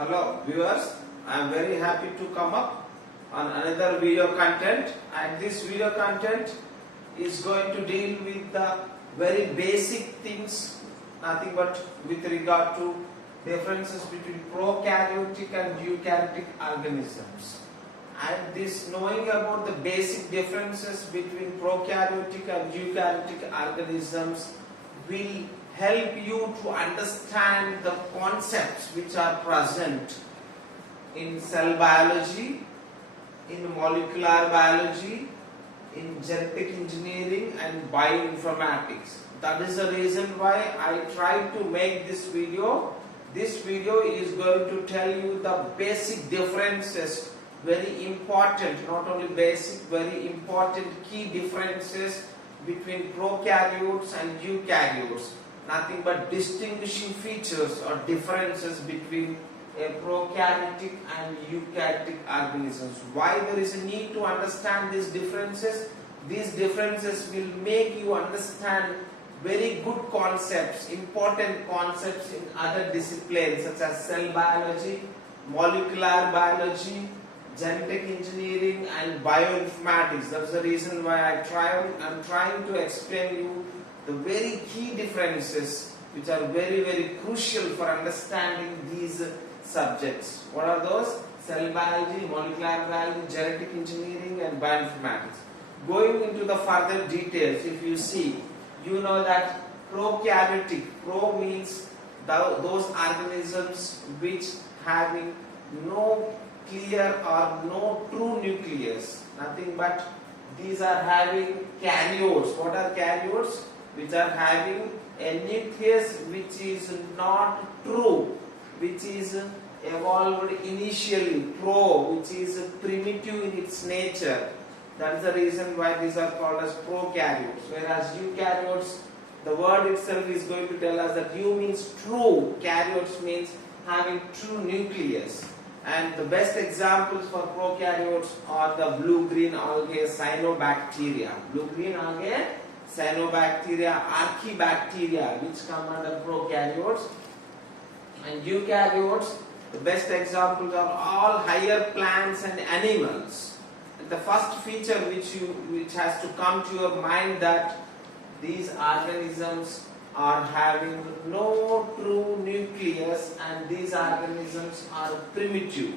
Hello viewers, I am very happy to come up on another video content, and this video content is going to deal with the very basic things, nothing but with regard to differences between prokaryotic and eukaryotic organisms. And this knowing about the basic differences between prokaryotic and eukaryotic organisms will help you to understand the concepts which are present in cell biology, in molecular biology, in genetic engineering and bioinformatics. That is the reason why I tried to make this video. This video is going to tell you the basic differences, very important, not only basic, very important key differences between prokaryotes and eukaryotes. Nothing but distinguishing features or differences between a prokaryotic and eukaryotic organisms. Why there is a need to understand these differences? These differences will make you understand very good concepts, important concepts in other disciplines such as cell biology, molecular biology, genetic engineering and bioinformatics. That's the reason why I'm trying to explain you the very key differences which are very crucial for understanding these subjects. What are those? Cell biology, molecular biology, genetic engineering and bioinformatics. Going into the further details, if you see, you know that prokaryotic, pro means those organisms which having no clear or no true nucleus, nothing but these are having karyotes. What are karyotes? Which are having a nucleus which is not true, which is evolved initially, pro, which is primitive in its nature. That is the reason why these are called as prokaryotes. Whereas eukaryotes, the word itself is going to tell us that eu means true, karyotes means having true nucleus. And the best examples for prokaryotes are the blue-green algae, cyanobacteria. Blue-green algae, cyanobacteria, archaebacteria, which come under prokaryotes. And eukaryotes, the best examples are all higher plants and animals. And the first feature which has to come to your mind that these organisms are having no true nucleus, and these organisms are primitive,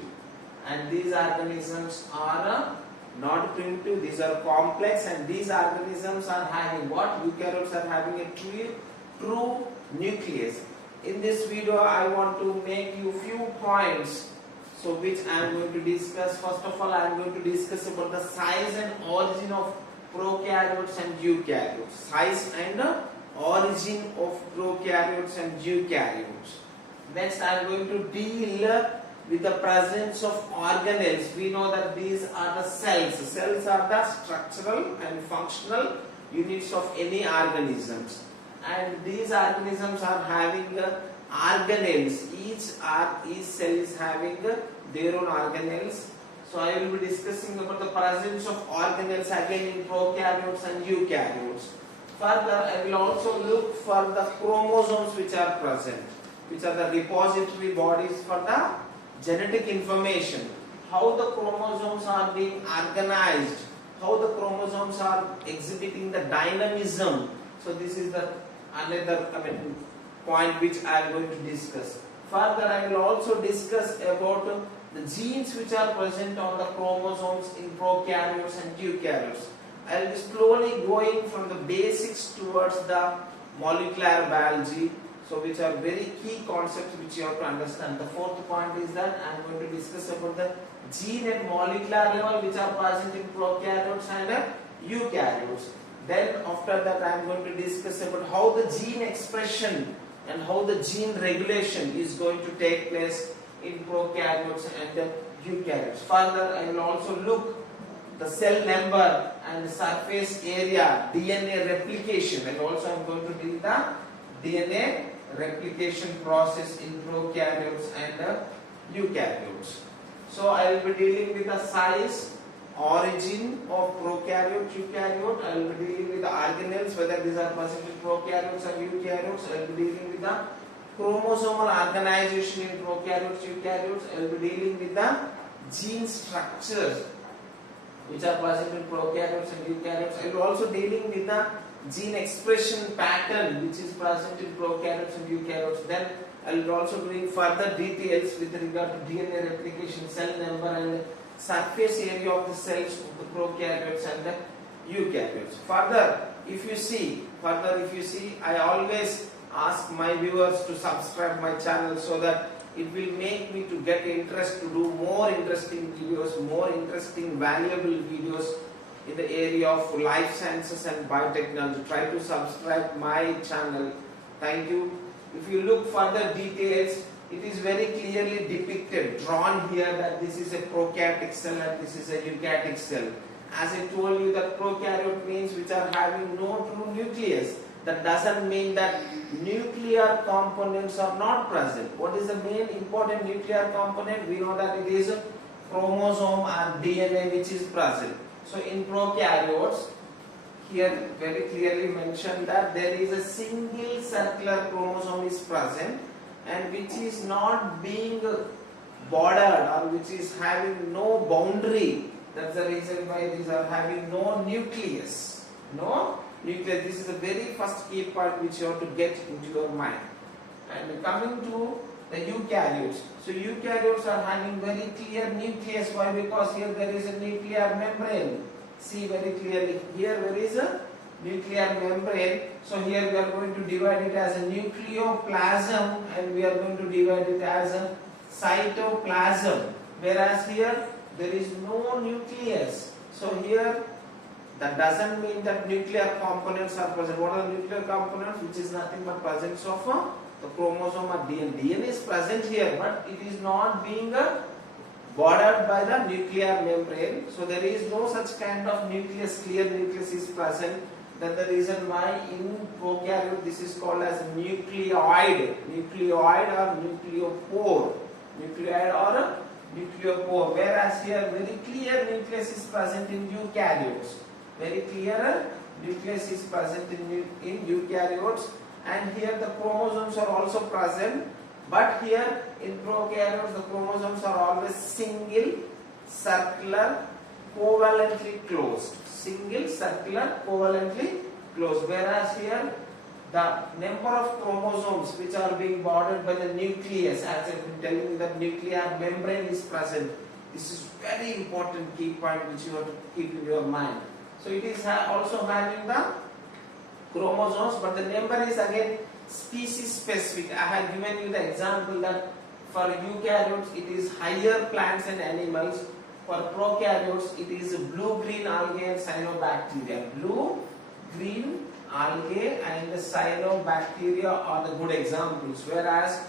and these organisms are not primitive, these are complex, and these organisms are having what? Eukaryotes are having a true nucleus. In this video I want to make you few points, so which I am going to discuss. First of all, I am going to discuss about the size and origin of prokaryotes and eukaryotes. Size and origin of prokaryotes and eukaryotes. Next, I am going to deal with the presence of organelles. We know that these are the cells. Cells are the structural and functional units of any organisms. And these organisms are having organelles. Each cell is having their own organelles. So I will be discussing about the presence of organelles again in prokaryotes and eukaryotes. Further, I will also look for the chromosomes which are present, which are the repository bodies for the genetic information. How the chromosomes are being organized, how the chromosomes are exhibiting the dynamism. So this is the another point which I am going to discuss. Further, I will also discuss about the genes which are present on the chromosomes in prokaryotes and eukaryotes. I will be slowly going from the basics towards the molecular biology, so which are very key concepts which you have to understand. The fourth point is that I am going to discuss about the gene and molecular level which are present in prokaryotes and eukaryotes. Then after that I am going to discuss about how the gene expression and how the gene regulation is going to take place in prokaryotes and eukaryotes. Further, I will also look the cell number and surface area, DNA replication, and also I am going to deal the DNA replication process in prokaryotes and eukaryotes. So I will be dealing with the size, origin of prokaryote, eukaryote. I will be dealing with the organelles, whether these are present in prokaryotes or eukaryotes. I will be dealing with the chromosomal organization in prokaryotes, eukaryotes. I will be dealing with the gene structures which are present in prokaryotes and eukaryotes. I will also dealing with the gene expression pattern which is present in prokaryotes and eukaryotes. Then I will also doing further details with regard to DNA replication, cell number and surface area of the cells of the prokaryotes and the eukaryotes. Further, if you see, I always ask my viewers to subscribe my channel so that it will make me to get interest to do more interesting videos, more interesting valuable videos in the area of life sciences and biotechnology. Try to subscribe my channel. Thank you. If you look further details, it is very clearly depicted, drawn here that this is a prokaryotic cell and this is a eukaryotic cell. As I told you that prokaryote means which are having no true nucleus. That doesn't mean that nuclear components are not present. What is the main important nuclear component? We know that it is a chromosome or DNA which is present. So in prokaryotes, here very clearly mentioned that there is a single circular chromosome is present and which is not being bordered or which is having no boundary. That's the reason why these are having no nucleus. No nucleus. This is the very first key part which you have to get into your mind. And coming to the eukaryotes. So eukaryotes are having very clear nucleus. Why? Because here there is a nuclear membrane. See very clearly. Here there is a nuclear membrane. So here we are going to divide it as a nucleoplasm and we are going to divide it as a cytoplasm. Whereas here there is no nucleus. So here that doesn't mean that nuclear components are present. What are nuclear components? Which is nothing but presence of the chromosome or DNA. DNA is present here, but it is not being bordered by the nuclear membrane. So there is no such kind of nucleus, clear nucleus is present. That's the reason why in prokaryote this is called as nucleoid. Nucleoid or nucleopore. Nucleoid or a nucleopore. Whereas here very clear nucleus is present in eukaryotes. Very clear nucleus is present in eukaryotes, and here the chromosomes are also present, but here in prokaryotes the chromosomes are always single, circular, covalently closed. Single, circular, covalently closed. Whereas here the number of chromosomes which are being bordered by the nucleus, as I have been telling you, that nuclear membrane is present. This is very important key point which you have to keep in your mind. So it is also having the chromosomes, but the number is again species specific. I have given you the example that for eukaryotes it is higher plants and animals. For prokaryotes it is blue-green algae and cyanobacteria. Blue-green algae and the cyanobacteria are the good examples. Whereas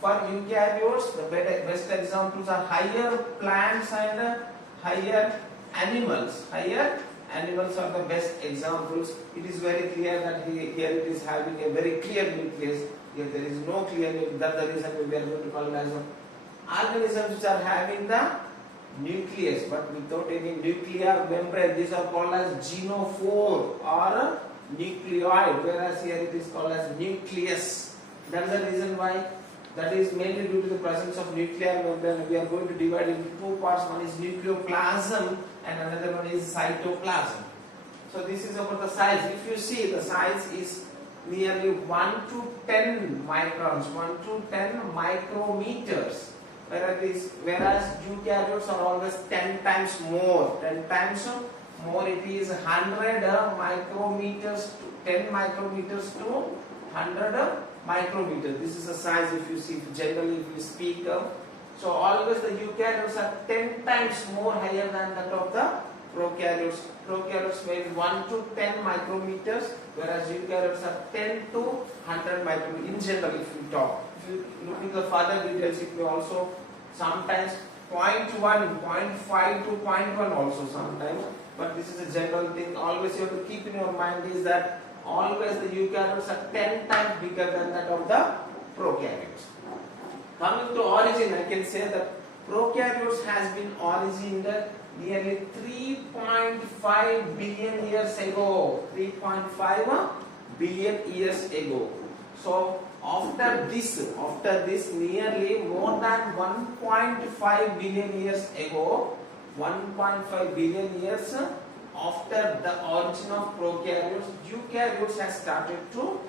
for eukaryotes the best examples are higher plants and higher animals. Higher animals are the best examples. It is very clear that here it is having a very clear nucleus. Here there is no clear nucleus. That's the reason we are going to call it as organisms which are having the nucleus but without any nuclear membrane. These are called as Genepore or nucleoid, whereas here it is called as nucleus. That is the reason why. That is mainly due to the presence of nuclear membrane. We are going to divide into two parts. One is nucleoplasm and another one is cytoplasm. So this is about the size. If you see, the size is nearly 1 to 10 microns, 1 to 10 micrometers. Whereas eukaryotes are always 10 times more. 10 times more. It is 100 micrometers to 10 micrometers to 100 micrometers. This is the size if you see, generally if you speak of. So always the eukaryotes are 10 times more higher than that of the prokaryotes. Prokaryotes weigh 1 to 10 micrometers, whereas eukaryotes are 10 to 100 micrometers in general if you talk. If you look into the further details, it may also sometimes 0.1, 0.5 to 0.1 also sometimes. But this is a general thing. Always you have to keep in your mind is that always the eukaryotes are 10 times bigger than that of the prokaryotes. Coming to origin, I can say that prokaryotes has been origined nearly 3.5 billion years ago. 3.5 billion years ago. So After this nearly more than 1.5 billion years ago, 1.5 billion years after the origin of prokaryotes, eukaryotes has started to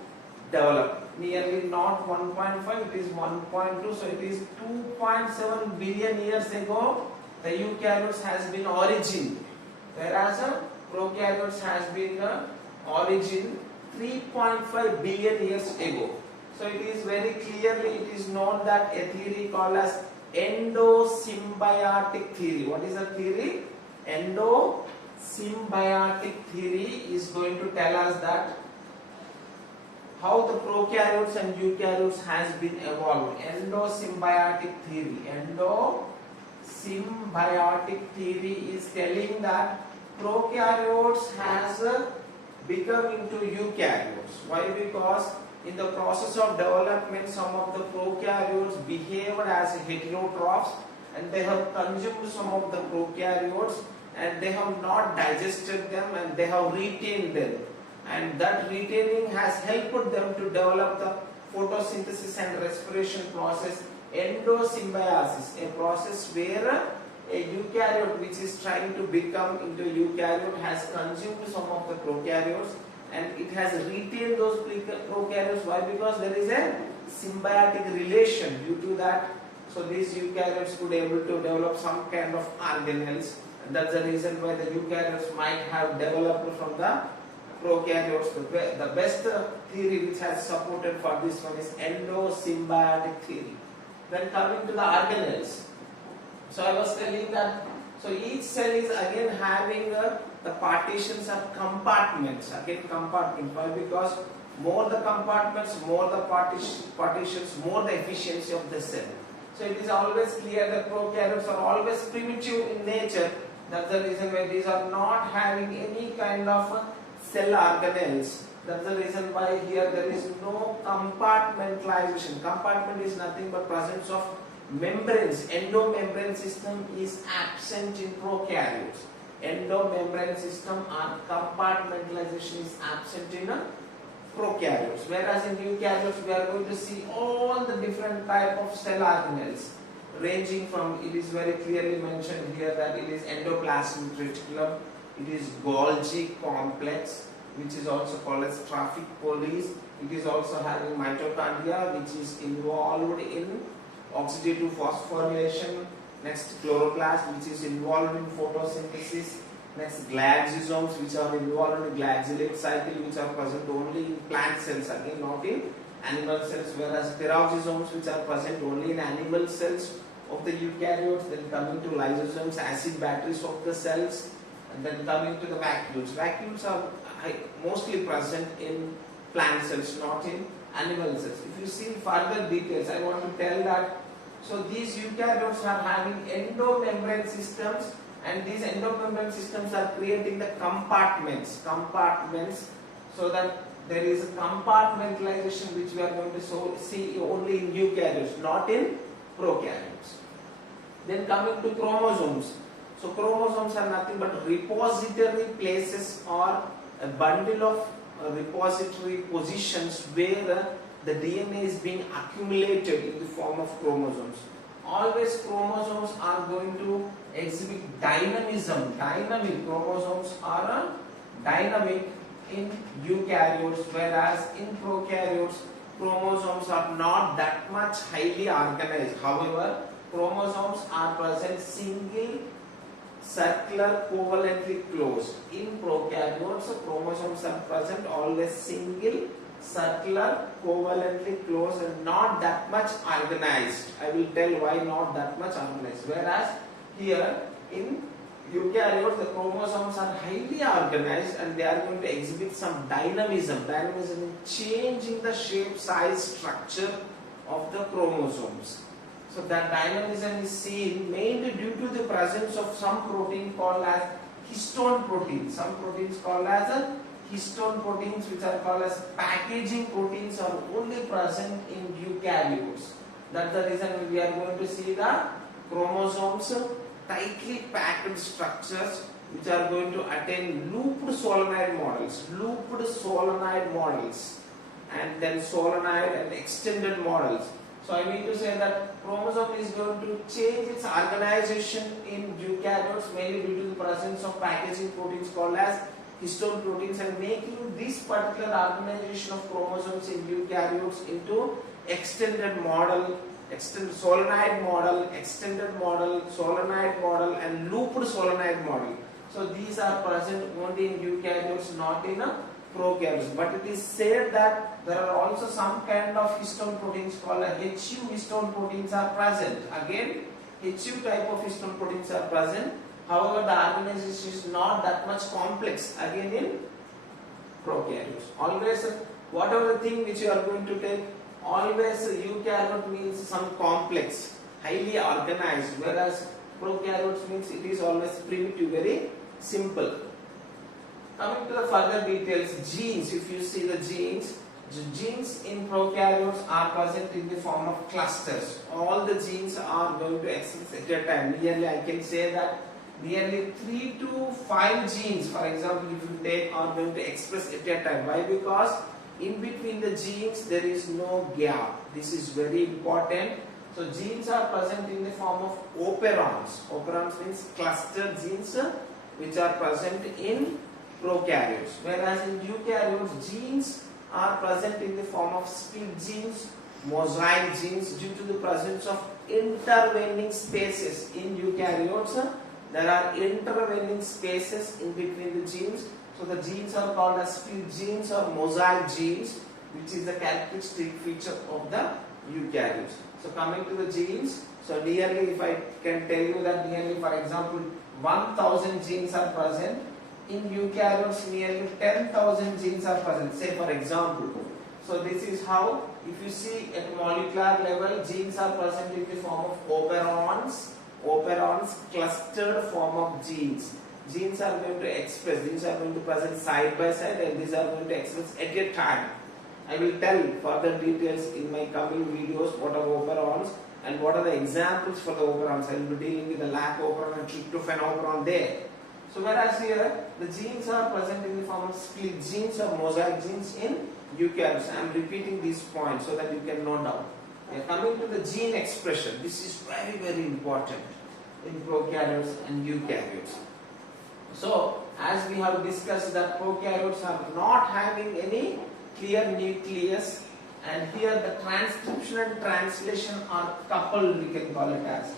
develop. Nearly not 1.5, it is 1.2, so it is 2.7 billion years ago the eukaryotes has been origin, whereas prokaryotes has been origin 3.5 billion years ago. So it is very clearly, it is known that a theory called as endo-symbiotic theory. What is the theory? Endo-symbiotic theory is going to tell us that how the prokaryotes and eukaryotes has been evolved. Endo-symbiotic theory. Endo-symbiotic theory is telling that prokaryotes has become into eukaryotes. Why? Because in the process of development, some of the prokaryotes behaved as heterotrophs and they have consumed some of the prokaryotes and they have not digested them and they have retained them. And that retaining has helped them to develop the photosynthesis and respiration process, endosymbiosis, a process where a eukaryote which is trying to become into eukaryote has consumed some of the prokaryotes and it has retained those prokaryotes. Why? Because there is a symbiotic relation. Due to that, so these eukaryotes could able to develop some kind of organelles, and that's the reason why the eukaryotes might have developed from the prokaryotes. The best theory which has supported for this one is endo-symbiotic theory. Then coming to the organelles. So I was telling that, so each cell is again having the partitions of compartments. Again compartment. Why? Because more the compartments, more the partitions, more the efficiency of the cell. So it is always clear that prokaryotes are always primitive in nature. That's the reason why these are not having any kind of cell organelles. That's the reason why here there is no compartmentalization. Compartment is nothing but presence of membranes. Endomembrane system is absent in prokaryotes. Endomembrane system or compartmentalization is absent in prokaryotes. Whereas in eukaryotes we are going to see all the different type of cell organelles, ranging from, it is very clearly mentioned here that it is endoplasmic reticulum, it is Golgi complex, which is also called as trophic pulleys. It is also having mitochondria, which is involved in oxidative phosphorylation. Next, chloroplast, which is involved in photosynthesis. Next, glycosomes, which are involved in glycolate cycle, which are present only in plant cells, again not in animal cells. Whereas peroxisomes, which are present only in animal cells of the eukaryotes. Then coming to lysosomes, acid batteries of the cells. And then coming to the vacuoles. Vacuoles are mostly present in plant cells, not in animal cells. If you see further details, I want to tell that, so these eukaryotes are having endomembrane systems, and these endomembrane systems are creating the compartments, so that there is a compartmentalization which we are going to see only in eukaryotes, not in prokaryotes. Then coming to chromosomes. So chromosomes are nothing but repository places or a bundle of repository positions where the DNA is being accumulated in the form of chromosomes. Always chromosomes are going to exhibit dynamism. Dynamic chromosomes are dynamic in eukaryotes, whereas in prokaryotes chromosomes are not that much highly organized. However, chromosomes are present single, circular, covalently closed. In prokaryotes, chromosomes are present always single, circular, covalently closed, and not that much organized. I will tell why not that much organized. Whereas here in eukaryotes, the chromosomes are highly organized and they are going to exhibit some dynamism. Dynamism in changing the shape, size, structure of the chromosomes. So that dynamism is seen mainly due to the presence of some protein called as histone proteins. Some proteins called as histone proteins, which are called as packaging proteins, are only present in eukaryotes. That's the reason we are going to see the chromosomes tightly packed structures which are going to attain looped solenoid models. and then solenoid and extended models. So I mean to say that chromosome is going to change its organization in eukaryotes mainly due to the presence of packaging proteins called as histone proteins, and making this particular organization of chromosomes in eukaryotes into extended model, solenoid model, extended model, solenoid model and looped solenoid model. So these are present only in eukaryotes, not in prokaryotes. But it is said that there are also some kind of histone proteins called HU histone proteins are present. Again, HU type of histone proteins are present. However, the organization is not that much complex again in prokaryotes. Always, whatever the thing which you are going to take, always eukaryote means some complex, highly organized, whereas prokaryotes means it is always primitive, very simple. Coming to the further details, genes, if you see the genes in prokaryotes are present in the form of clusters. All the genes are going to express at a time. Nearly, I can say that nearly 3 to 5 genes, for example, if you take, are going to express at a time. Why? Because in between the genes there is no gap. This is very important. So genes are present in the form of operons. Operons means clustered genes which are present in prokaryotes. Whereas in eukaryotes, genes are present in the form of split genes, mosaic genes, due to the presence of intervening spaces. In eukaryotes, there are intervening spaces in between the genes. So the genes are called as split genes or mosaic genes, which is the characteristic feature of the eukaryotes. So coming to the genes, so nearly, if I can tell you that nearly, for example, 1000 genes are present. In eukaryotes, nearly 10,000 genes are present, say for example. So this is how, if you see at molecular level, genes are present in the form of operons, clustered form of genes. Genes are going to express, genes are going to present side by side, and these are going to express at a time. I will tell further details in my coming videos what are operons and what are the examples for the operons. I will be dealing with the lac operon and tryptophan operon there. So whereas here the genes are present in the form of split genes or mosaic genes in eukaryotes. I am repeating these points so that you can note down. Coming to the gene expression, this is very, very important in prokaryotes and eukaryotes. So as we have discussed that prokaryotes are not having any clear nucleus, and here the transcription and translation are coupled, we can call it as.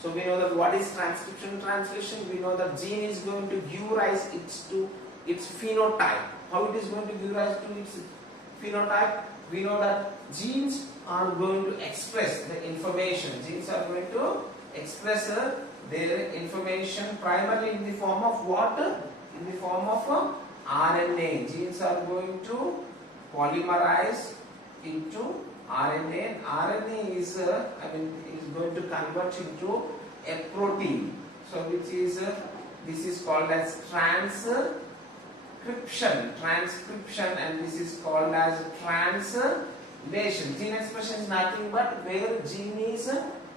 So we know that what is transcription translation? We know that gene is going to give rise to its phenotype. How it is going to give rise to its phenotype? We know that genes are going to express the information. Genes are going to express their information primarily in the form of what? In the form of RNA. Genes are going to polymerize into RNA. RNA is going to convert into a protein. So which is this is called as transcription, and this is called as translation. Gene expression is nothing but where gene is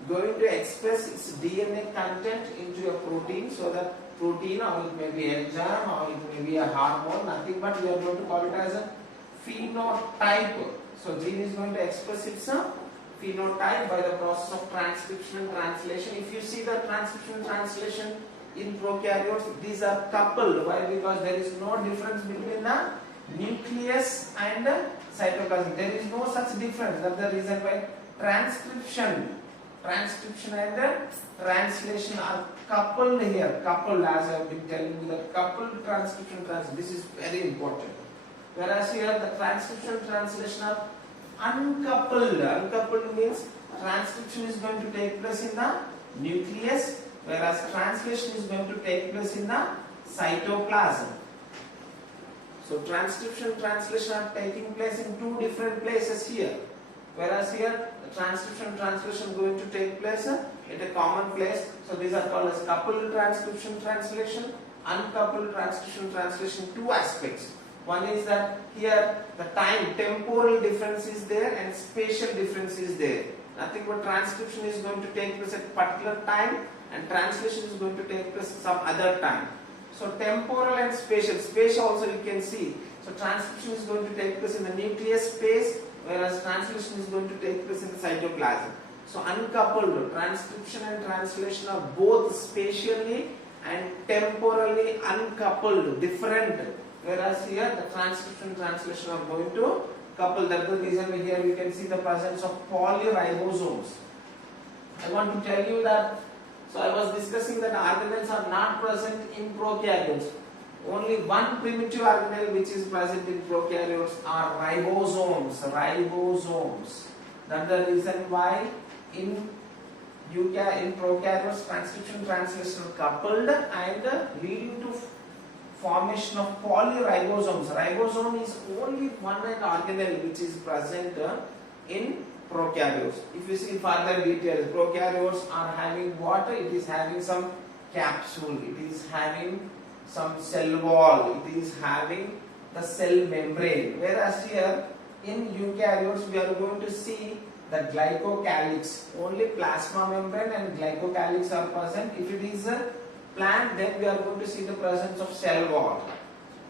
going to express its DNA content into a protein, so that protein, or it may be enzyme, or it may be a hormone, nothing but we are going to call it as a phenotype. So gene is going to express its phenotype by the process of transcription and translation. If you see the transcription and translation in prokaryotes, these are coupled. Why? Because there is no difference between the nucleus and cytoplasm. There is no such difference. That's the reason why transcription and translation are coupled here. Coupled, as I have been telling you, that coupled transcription translation. This is very important. Whereas here the transcription and translation are uncoupled. Uncoupled means transcription is going to take place in the nucleus, whereas translation is going to take place in the cytoplasm. So transcription and translation are taking place in two different places here. Whereas here the transcription and translation going to take place at a common place. So these are called as coupled transcription translation, uncoupled transcription translation. Two aspects. One is that here the temporal difference is there and spatial difference is there. Nothing but transcription is going to take place at a particular time and translation is going to take place some other time. So temporal and spatial. Spatial also you can see So transcription is going to take place in the nucleus space, whereas translation is going to take place in the cytoplasm. So uncoupled, transcription and translation are both spatially and temporally uncoupled, different, whereas here the transcription and translation are going to couple. That's the reason here we can see the presence of polyribosomes. I want to tell you that, so I was discussing that organelles are not present in prokaryotes. Only one primitive organelle which is present in prokaryotes are ribosomes. That's the reason why in prokaryotes transcription translation are coupled and leading to formation of polyribosomes. Ribosome is only one organelle which is present in prokaryotes. If you see further details, prokaryotes are having what? It is having some capsule, it is having some cell wall, it is having the cell membrane. Whereas here in eukaryotes we are going to see the glycocalyx, only plasma membrane and glycocalyx are present. If it is a plant, then we are going to see the presence of cell wall.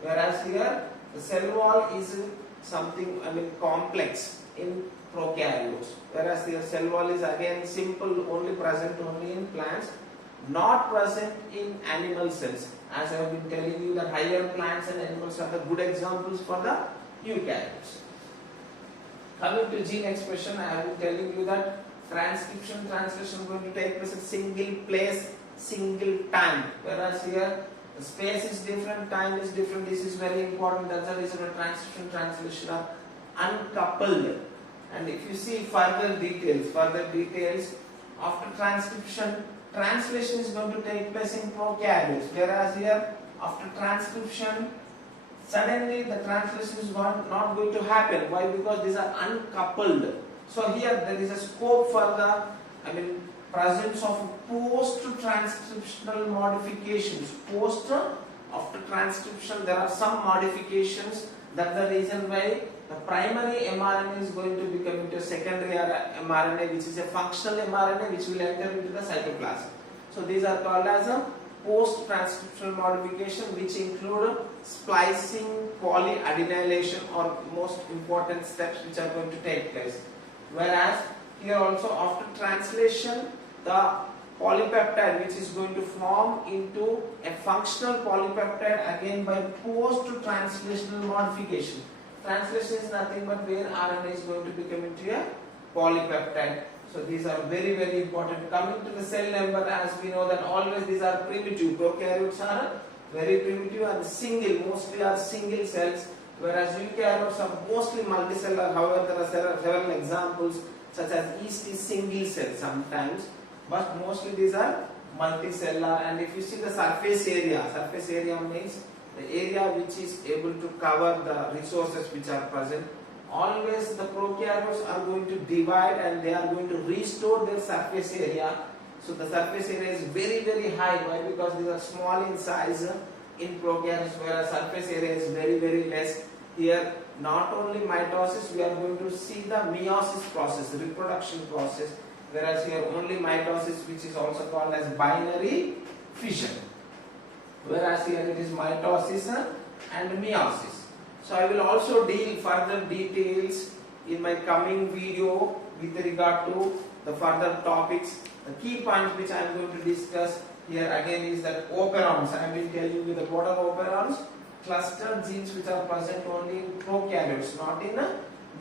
Whereas here the cell wall is something complex in prokaryotes. Whereas here cell wall is again simple, only present only in plants, not present in animal cells. As I have been telling you that higher plants and animals are the good examples for the eukaryotes. Coming to gene expression, I have been telling you that transcription translation is going to take place at single place, single time. Whereas here the space is different, time is different. This is very important. That's the reason why transcription translation are uncoupled. And if you see further details after transcription, translation is going to take place in prokaryotes, whereas here after transcription suddenly the translation is not going to happen. Why? Because these are uncoupled. So here there is a scope for the presence of post-transcriptional modifications. After transcription there are some modifications. That's the reason why the primary mRNA is going to become into a secondary mRNA, which is a functional mRNA which will enter into the cytoplasm. So these are called as a post-transcriptional modification, which include splicing, polyadenylation, or most important steps which are going to take place. Whereas here also after translation, the polypeptide which is going to form into a functional polypeptide again by post-translational modification. Translation is nothing but where RNA is going to become into a polypeptide. So these are very, very important. Coming to the cell number, as we know that always these are primitive. Prokaryotes are very primitive and single, mostly are single cells, whereas eukaryotes are mostly multicellular. However, there are several examples such as yeast is single cell sometimes, but mostly these are multicellular. And if you see the surface area means the area which is able to cover the resources which are present. Always the prokaryotes are going to divide and they are going to restore their surface area. So the surface area is very, very high. Why? Because these are small in size in prokaryotes, whereas surface area is very, very less. Here not only mitosis, we are going to see the meiosis process, reproduction process, whereas here only mitosis, which is also called as binary fission. Whereas here it is mitosis and meiosis. So I will also deal further details in my coming video with regard to the further topics. The key points which I am going to discuss here again is that operons. I have been telling you that what are operons? Clustered genes which are present only in prokaryotes, not in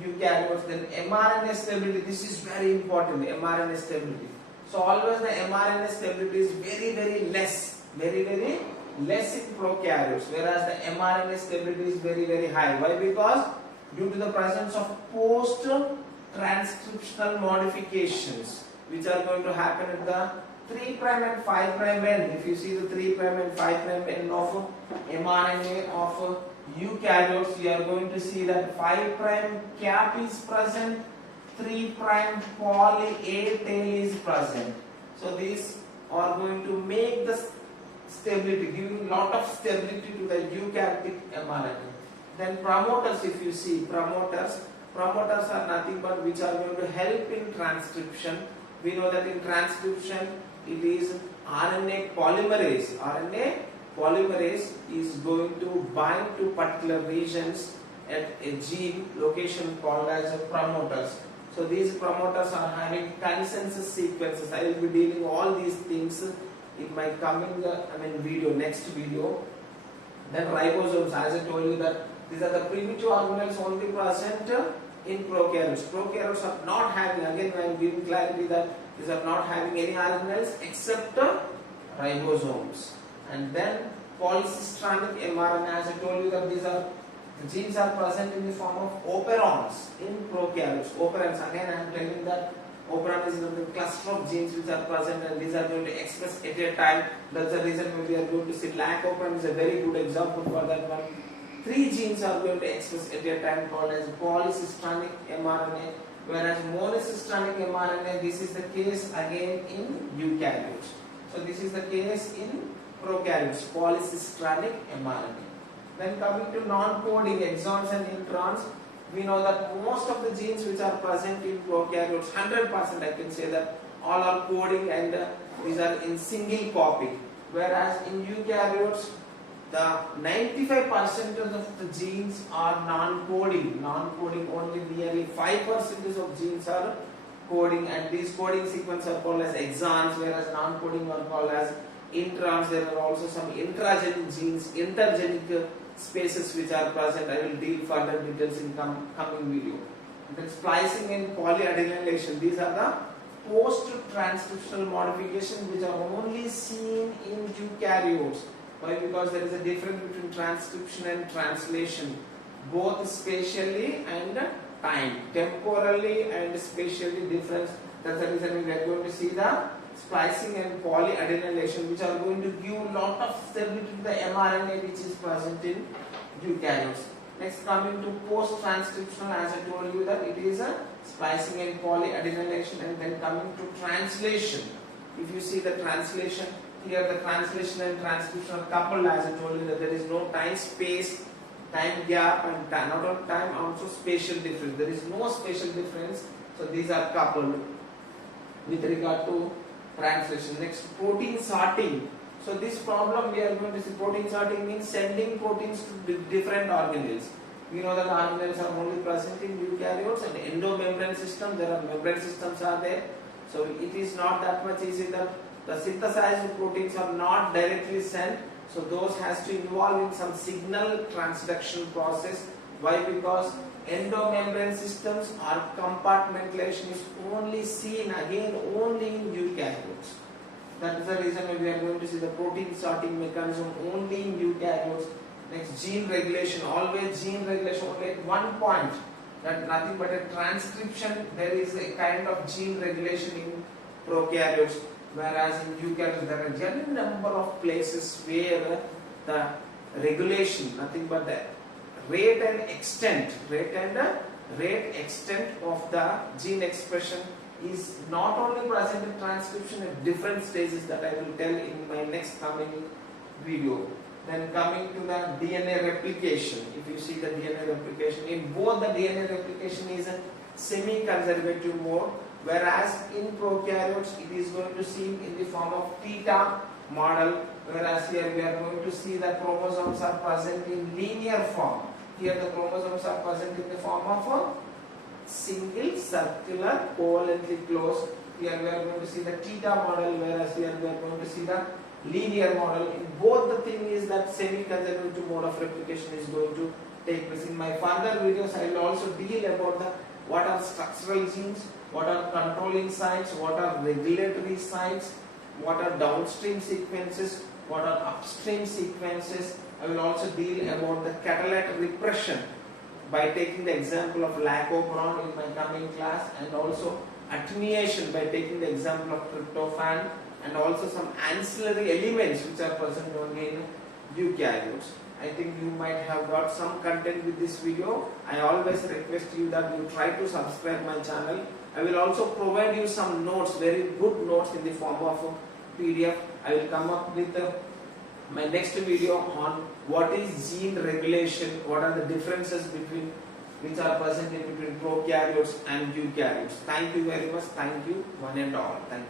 eukaryotes. Then mRNA stability. This is very important. mRNA stability. So always the mRNA stability is very, very less. Very, very less in prokaryotes, whereas the mRNA stability is very, very high. Why? Because due to the presence of post-transcriptional modifications which are going to happen at the 3' and 5' end. If you see the 3' and 5' end of mRNA of eukaryotes, you are going to see that 5' cap is present, 3' poly A tail is present. So these are going to make the stability, giving lot of stability to the eukaryotic mRNA. Then promoters, if you see promoters are nothing but which are going to help in transcription. We know that in transcription it is RNA polymerase polymerase is going to bind to particular regions at a gene location called as promoters. So these promoters are having consensous sequences. I will be dealing all these things in my coming video, next video. Then ribosomes, as I told you that these are the primitive organelles only present in prokaryotes. Prokaryotes are not having, again I am giving clarity that these are not having any organelles except ribosomes. And then polycistronic mRNA, as I told you that these are the genes are present in the form of operons in prokaryotes. Operons, again I am telling that operon is the cluster of genes which are present and these are going to express at a time. That's the reason we are going to see lac operon is a very good example for that one. 3 genes are going to express at a time called as polycistronic mRNA, whereas monocistronic mRNA, this is the case again in eukaryotes. So this is the case in prokaryotes, polycistronic mRNA. Then coming to non-coding exons and introns, we know that most of the genes which are present in prokaryotes, 100% I can say that all are coding and these are in single copy. Whereas in eukaryotes, the 95% of the genes are non-coding. Non-coding, only nearly 5% of genes are coding, and these coding sequences are called as exons, whereas non-coding are called as introns. There are also some intragenic genes, intergenic spaces which are present. I will deal further details in coming video. Then splicing and polyadenylation, these are the post-transcriptional modifications which are only seen in eukaryotes. Why? Because there is a difference between transcription and translation, both spatially and time, temporally and spatially difference. That's the reason we are going to see the splicing and polyadenylation, which are going to give a lot of stability to the mRNA which is present in eukaryotes. Next, coming to post-transcriptional, as I told you that it is a splicing and polyadenylation, and then coming to translation. If you see the translation, here the translation and transcription are coupled, as I told you that there is no time space, time gap, and not only time, also spatial difference. There is no spatial difference, so these are coupled with regard to translation. Next, protein sorting. So this problem we are going to see. Protein sorting means sending proteins to different organelles. We know that organelles are only present in eukaryotes, and endomembrane system, there are membrane systems are there. So it is not that much easy that the synthesized proteins are not directly sent. So those has to involve in some signal transduction process. Why? Because endomembrane systems or compartmentalization is only seen again only in eukaryotes. That is the reason we are going to see the protein sorting mechanism only in eukaryotes. Next, gene regulation. Always gene regulation only at one point. That nothing but a transcription. There is a kind of gene regulation in prokaryotes, whereas in eukaryotes there are a number of places where the regulation, nothing but the rate and extent of the gene expression is not only present in transcription at different stages, that I will tell in my next coming video. Then coming to the DNA replication. If you see the DNA replication, in both the DNA replication is a semi-conservative mode, whereas in prokaryotes it is going to see in the form of theta model, whereas here we are going to see the chromosomes are present in linear form. Here the chromosomes are present in the form of a single circular covalently closed. Here we are going to see the theta model, whereas here we are going to see the linear model. In both the thing is that semi-conservative mode of replication is going to take place. In my further videos I will also deal about what are structural genes, what are controlling sites, what are regulatory sites, what are downstream sequences, what are upstream sequences. I will also deal about the catalytic repression by taking the example of lac operon in my coming class, and also attenuation by taking the example of tryptophan, and also some ancillary elements which are present only in eukaryotes. I think you might have got some content with this video. I always request you that you try to subscribe my channel. I will also provide you some notes, very good notes in the form of a PDF. I will come up with my next video on what is gene regulation, what are the differences between which are present in between prokaryotes and eukaryotes. Thank you very much. Thank you one and all. Thank you.